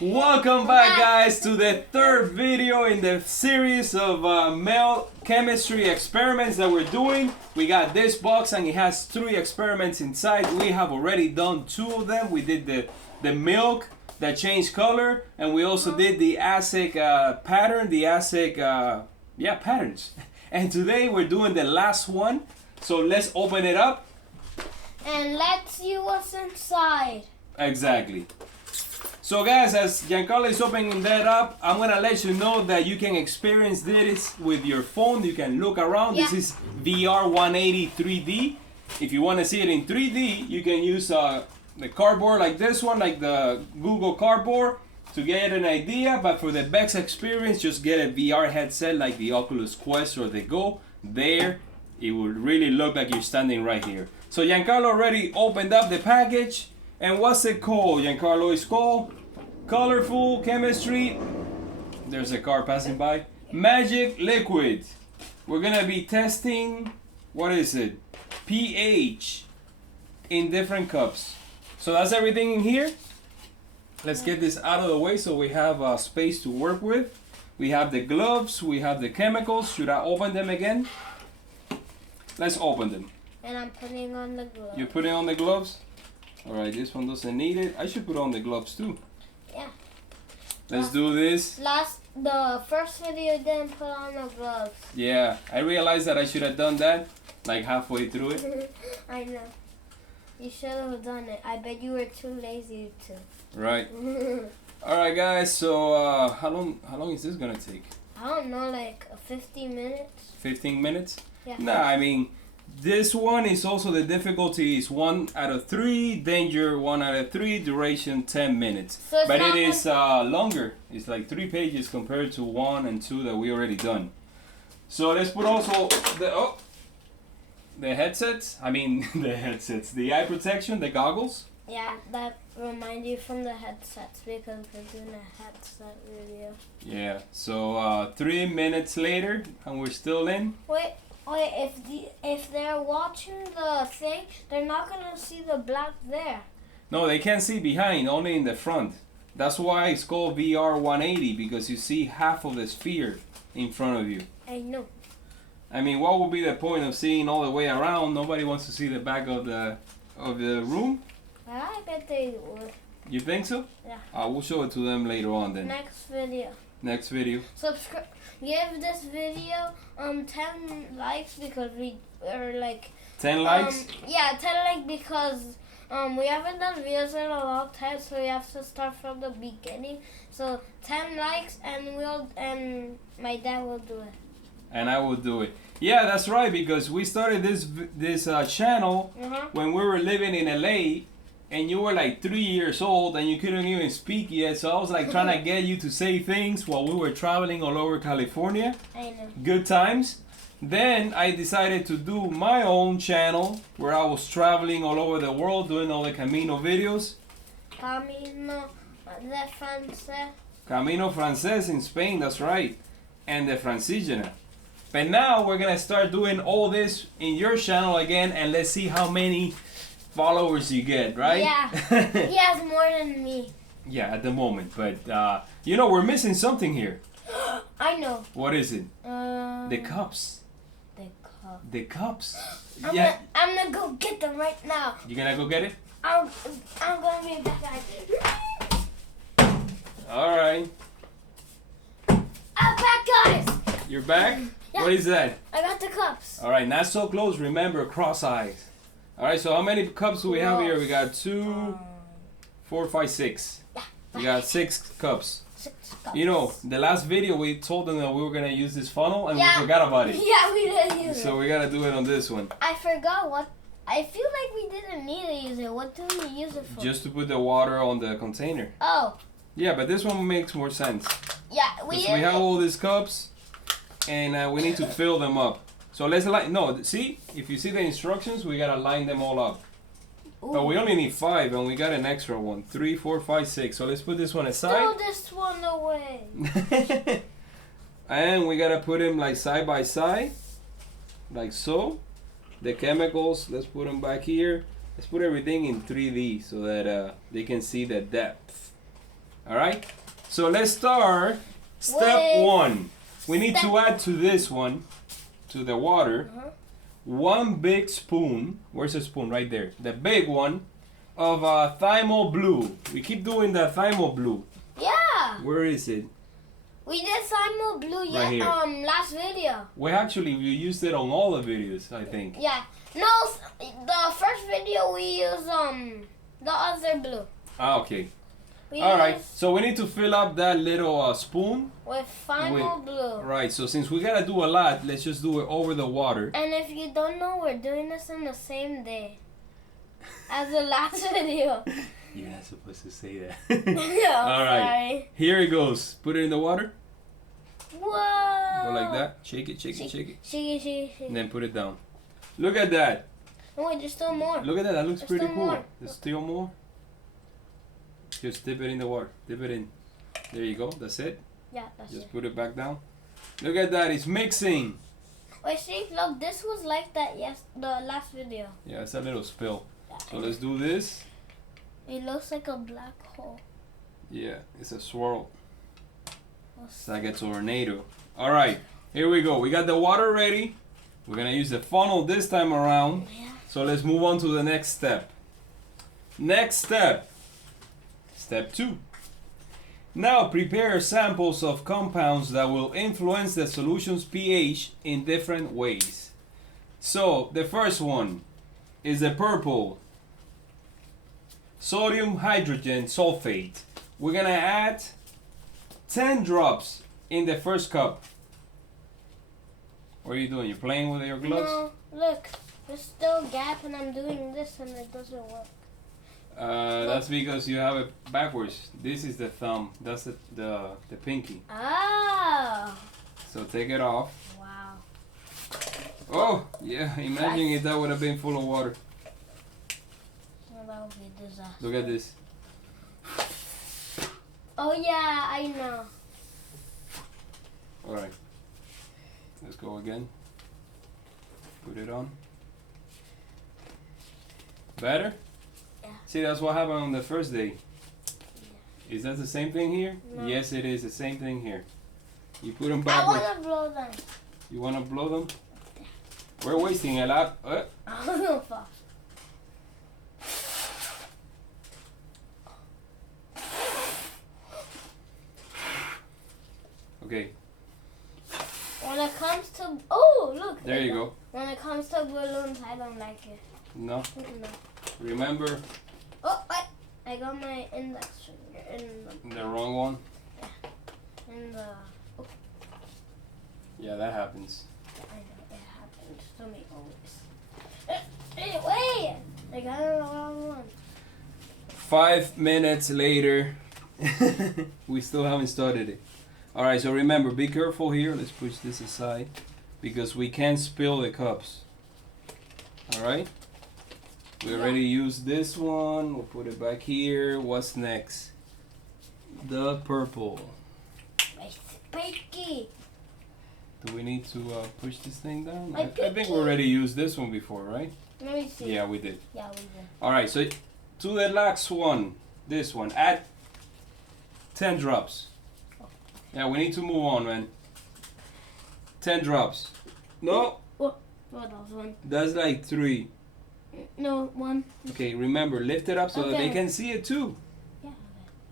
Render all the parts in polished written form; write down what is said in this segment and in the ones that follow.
Welcome back, guys, to the third video in the series of male chemistry experiments that we're doing. We got this box and it has 3 experiments inside. We have already done 2 of them. We did the milk that changed color, and we also did the acid pattern, the acid patterns. And today we're doing the last one. So let's open it up. And let's see what's inside. Exactly. So guys, as Giancarlo is opening that up, I'm gonna let you know that you can experience this with your phone. You can look around. Yeah. This is VR 180 3D. If you want to see it in 3D, you can use the cardboard like this one, like the Google Cardboard, to get an idea. But for the best experience, just get a VR headset like the Oculus Quest or the Go. There, it will really look like you're standing right here. So Giancarlo already opened up the package. And what's it called, Giancarlo? It's called Colorful Chemistry. There's a car passing by. Magic Liquid. We're gonna be testing, what is it? pH in different cups. So that's everything in here. Let's get this out of the way so we have space to work with. We have the gloves, we have the chemicals. Should I open them again? Let's open them. And I'm putting on the gloves. You're putting on the gloves? Alright, this one doesn't need it. I should put on the gloves too. Yeah. Let's do this. The first video didn't put on the gloves. Yeah, I realized that I should have done that like halfway through it. I know. You should have done it. I bet you were too lazy to. Right. Alright guys, so how long is this gonna take? I don't know, like 15 minutes. 15 minutes? Yeah. Nah, I mean, this one is also, the difficulty is 1 out of 3, danger 1 out of 3, duration 10 minutes. So but it is longer. It's like 3 pages compared to 1 and 2 that we already done. So let's put also the headsets. I mean the headsets, the eye protection, the goggles. Yeah, that remind you from the headsets because we're doing a headset video. Yeah. So 3 minutes later and we're still in. Wait, if they're watching the thing, they're not gonna see the black there. No, they can't see behind, only in the front. That's why it's called VR 180, because you see half of the sphere in front of you. I know. I mean, what would be the point of seeing all the way around? Nobody wants to see the back of the room. I bet they would. You think so? Yeah. We'll show it to them later on then. Next video. Next video. Subscribe. Give this video 10 likes because we are like 10 likes? Yeah, 10 likes because we haven't done videos in a long time, so we have to start from the beginning. So 10 likes and my dad will do it. And I will do it. Yeah, that's right, because we started this channel when we were living in LA, and you were like 3 years old and you couldn't even speak yet. So I was like trying to get you to say things while we were traveling all over California. I know. Good times. Then I decided to do my own channel where I was traveling all over the world doing all the Camino videos. Camino de Francés. Camino Francés in Spain, that's right. And the Francigena. But now we're going to start doing all this in your channel again, and let's see how many followers you get, right? Yeah. He has more than me. Yeah, at the moment. But, we're missing something here. I know. What is it? The cups. The cup. The cups. I'm gonna go get them right now. You gonna go get it? I'm gonna be back. All right. I'm back, guys. You're back? Yeah. What is that? I got the cups. All right, not so close. Remember, cross eyes. All right, so how many cups do we have here? We got 2, 4, 5, 6. Yeah. We got 6 cups. 6 cups. You know, the last video we told them that we were gonna use this funnel and we forgot about it. Yeah, we didn't use it. So we gotta do it on this one. I forgot what. I feel like we didn't need to use it. What do we use it for? Just to put the water on the container. Oh. Yeah, but this one makes more sense. Yeah, we have all these cups and we need to fill them up. So let's see, if you see the instructions, we gotta line them all up. Ooh. But we only need 5 and we got an extra one. 3, 4, 5, 6. So let's put this one aside. Throw this one away. And we gotta put them like side by side, like so. The chemicals, let's put them back here. Let's put everything in 3D so that they can see the depth. All right. So let's start. Step With 1. We need to add to this one, to the water, 1 big spoon. Where's the spoon? Right there. The big one of Thymo Blue. We keep doing the Thymo Blue. Yeah. Where is it? We did Thymo Blue Right here. last video. We used it on all the videos, I think. Yeah. No, the first video we used the other blue. Ah, okay. We All right. used So we need to fill up that little spoon. with Thymo Blue. Right. So since we gotta do a lot, let's just do it over the water. And if you don't know, we're doing this in the same day as the last video. You're not supposed to say that. Yeah, All right. sorry. Here it goes. Put it in the water. Whoa. Go like that. Shake it, shake it, shake it. Shake it, shake it, shake And it. then put it down. Look at that. Oh, wait, there's still more. Look at that. That looks There's pretty still cool. more. There's still more. Just dip it in the water. Dip it in. There you go. That's it. Yeah, that's Just it. put it back down. Look at that. It's mixing. Wait, see, look, this was like that the last video. Yeah, it's a little spill. Yeah, So let's do this. it looks like a black hole. Yeah, it's a swirl. It's like a tornado. All right, here we go. We got the water ready. We're gonna use the funnel this time around. Yeah. So let's move on to the next step. Next step. Step 2. Now prepare samples of compounds that will influence the solution's pH in different ways. So the first one is the purple. Sodium hydrogen sulfate. We're gonna add 10 drops in the first cup. What are you doing? You're playing with your gloves? No, look, there's still a gap and I'm doing this and it doesn't work. That's because you have it backwards. This is the thumb. That's the pinky. Oh. So take it off. Wow. Oh, yeah. Imagine if that would have been full of water. Well, that would be a disaster. Look at this. Oh yeah, I know. All right. Let's go again. Put it on. Better? Yeah. See, that's what happened on the first day. Is that the same thing here? No. Yes, it is the same thing here. You put them I backwards. want to blow them. You want to blow them? We're wasting a lot. Oh, fuck. Okay, When it comes to look. there you go. When it comes to balloons, I don't like it. No, No. remember Oh, I got my index finger the wrong one? in the. Yeah, that happens. I know it happens to me always. Hey, wait! I got the wrong one. 5 minutes later, we still haven't started it. All right, so remember, be careful here. Let's push this aside because we can't spill the cups. All right. We already used this one. We'll put it back here. What's next? The purple. My spiky. Do we need to push this thing down? My I think we pinky. already used this one before, right? Let me see. Yeah, we did. Yeah, we did. All right, so to the last one, this one, add 10 drops. Yeah, we need to move on, man. 10 drops. No, What else? One? that's like 3. No, one. Okay, remember, lift it up so that they Okay. can see it too. Yeah.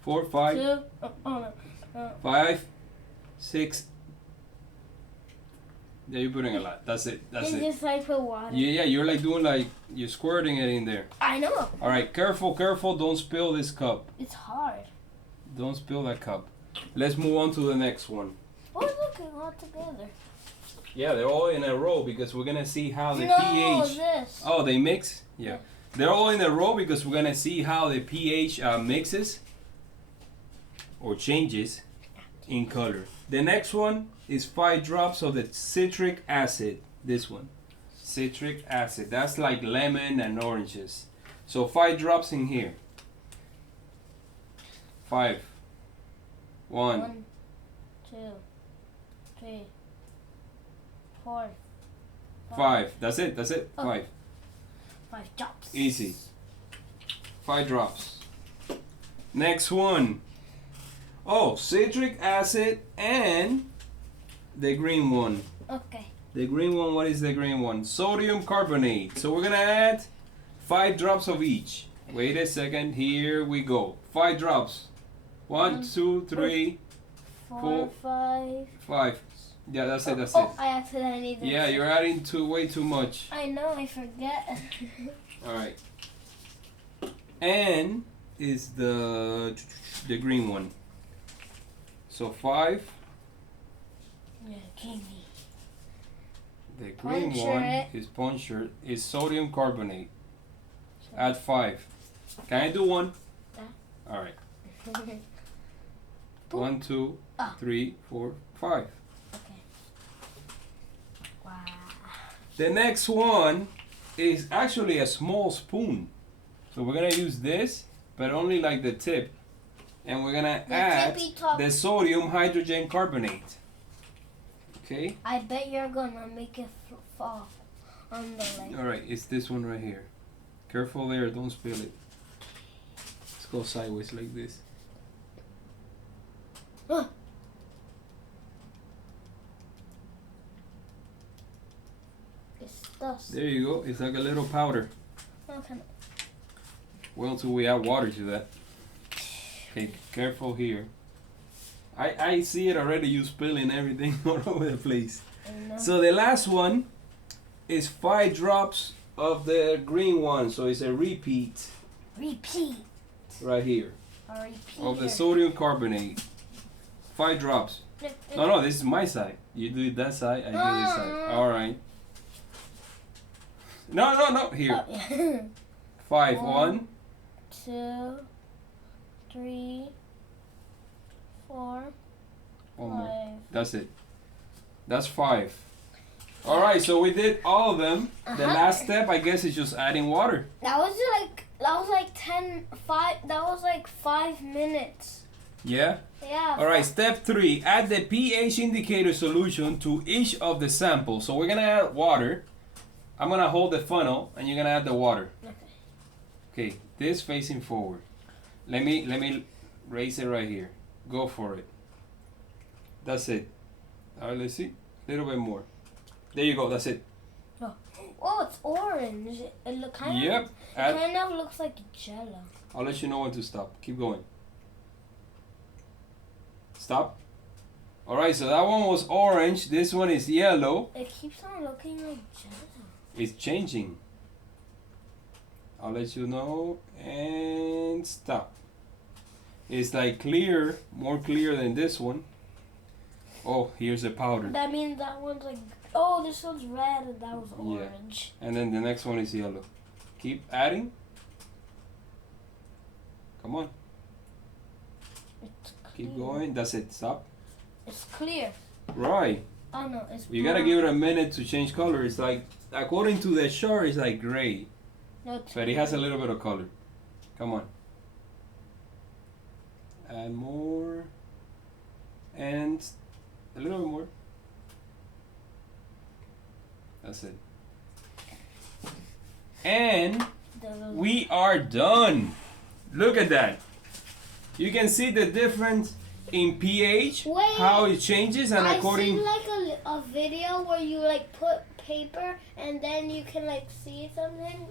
4, 5, Two. Oh no. 5, 6. Yeah, you're putting a lot. That's it. That's It's it. just like put water. Yeah, you're like doing like you're squirting it in there. I know. All right, careful, careful. Don't spill this cup. It's hard. Don't spill that cup. Let's move on to the next one. Oh, look, they're all together. Yeah, they're all in a row because we're gonna see how the No, pH. this. Oh, they mix? Yeah. They're all in a row because we're gonna see how the pH mixes or changes in color. The next one is 5 drops of the citric acid. This one. Citric acid. That's like lemon and oranges. So 5 drops in here. 5. 1. 1, 2, 3, 4, 5. That's it. That's it. Oh. 5. 5 drops. Easy. 5 drops. Next one. Oh, citric acid and the green one. Okay. The green one, what is the green one? Sodium carbonate. So we're gonna add 5 drops of each. Wait a second, here we go. 5 drops. 1, 2, 3, 4, 5. 5. Yeah, that's it, that's Oh, it. I accidentally did. Yeah, you're adding way too much. I know, I forget. Alright. And is the green one. So 5. Yeah, give me. The green Puncture one it. is punctured, is sodium carbonate. Add 5. Can I do 1? Yeah. Alright. 1, 2, 3, 4, 5. Okay. Wow. The next one is actually a small spoon. So we're gonna use this, but only like the tip. And we're gonna add tippy top. the sodium hydrogen carbonate. Okay? I bet you're gonna make it fall on the leg. Alright, it's this one right here. Careful there, don't spill it. Let's go sideways like this. It's dust. There you go, it's like a little powder. Okay. Well, until we add water to that. Okay, careful here. I see it already, you spilling everything all over the place. So the last one is 5 drops of the green one. So it's a repeat. Repeat. Right here. A repeat. Of the sodium carbonate. 5 drops. No, this is my side. You do it that side, I do this side. Alright. No, here. 5. 1, 2, 3, 4, one more. 5. That's it. That's 5. Alright, so we did all of them. The last step, I guess, is just adding water. That was like 5 minutes. Yeah? Yeah. Alright, step 3. Add the pH indicator solution to each of the samples. So we're going to add water. I'm going to hold the funnel and you're going to add the water. Okay, this facing forward. Let me raise it right here. Go for it. That's it. Alright, let's see. A little bit more. There you go, that's it. Oh, it's orange. It kind Yep. of looks like Jello. I'll let you know when to stop. Keep going. Stop. Alright, so that one was orange. This one is yellow. It keeps on looking like Jello. It's changing. I'll let you know. And stop. It's like clear, more clear than this one. Oh, here's the powder. That means that one's like, oh, this one's red and that was orange. And then the next one is yellow. Keep adding. Come on. It's clear. Keep going. That's it. Stop. It's clear. Right. Oh no, it's You gotta give it a minute to change color. It's like, according to the chart, it's like gray. No, it's But it has a little bit of color. Come on. Add more. And a little bit more. That's it. And we are done. Look at that. You can see the difference in pH, Wait. how it changes, and according. I seen like a video where you like put paper and then you can like see something.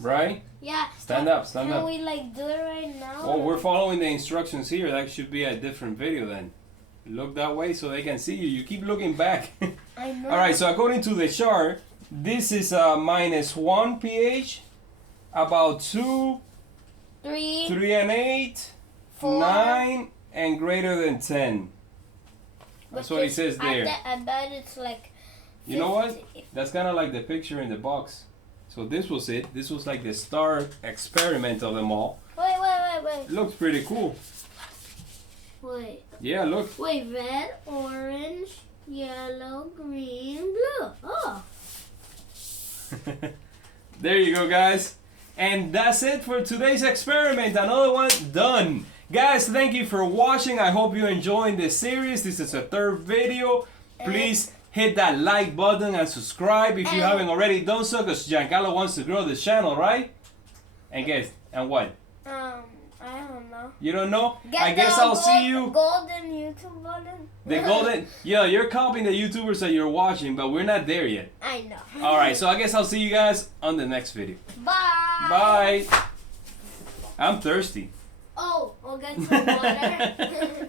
Right? Yeah. Stand up, stand Can up. we like do it right now? Oh, we're following the instructions here. That should be a different video then. Look that way so they can see you. You keep looking back. I know. Alright, so according to the chart, this is a -1 pH, about 2, 3, 3 and 8, 4. 9, and greater than 10. That's what it says there. I bet it's like. You know what? 50. That's kind of like the picture in the box. So this was it. This was like the star experiment of them all. Wait. Looks pretty cool. Wait. Yeah, look. Wait, red, orange, yellow, green, blue. Oh. There you go, guys. And that's it for today's experiment. Another one done. Guys, thank you for watching. I hope you're enjoying this series. This is a 3rd video. Please hit that like button and subscribe if you haven't already done so, because Giancarlo wants to grow the channel, right? And guess, and what? I don't know. know. You don't know? Get I guess the I'll see you. Golden YouTube button. The golden. Yeah, you're copying the YouTubers that you're watching, but we're not there yet. I know. Alright, so I guess I'll see you guys on the next video. Bye. Bye. I'm thirsty. Oh, we'll get some water.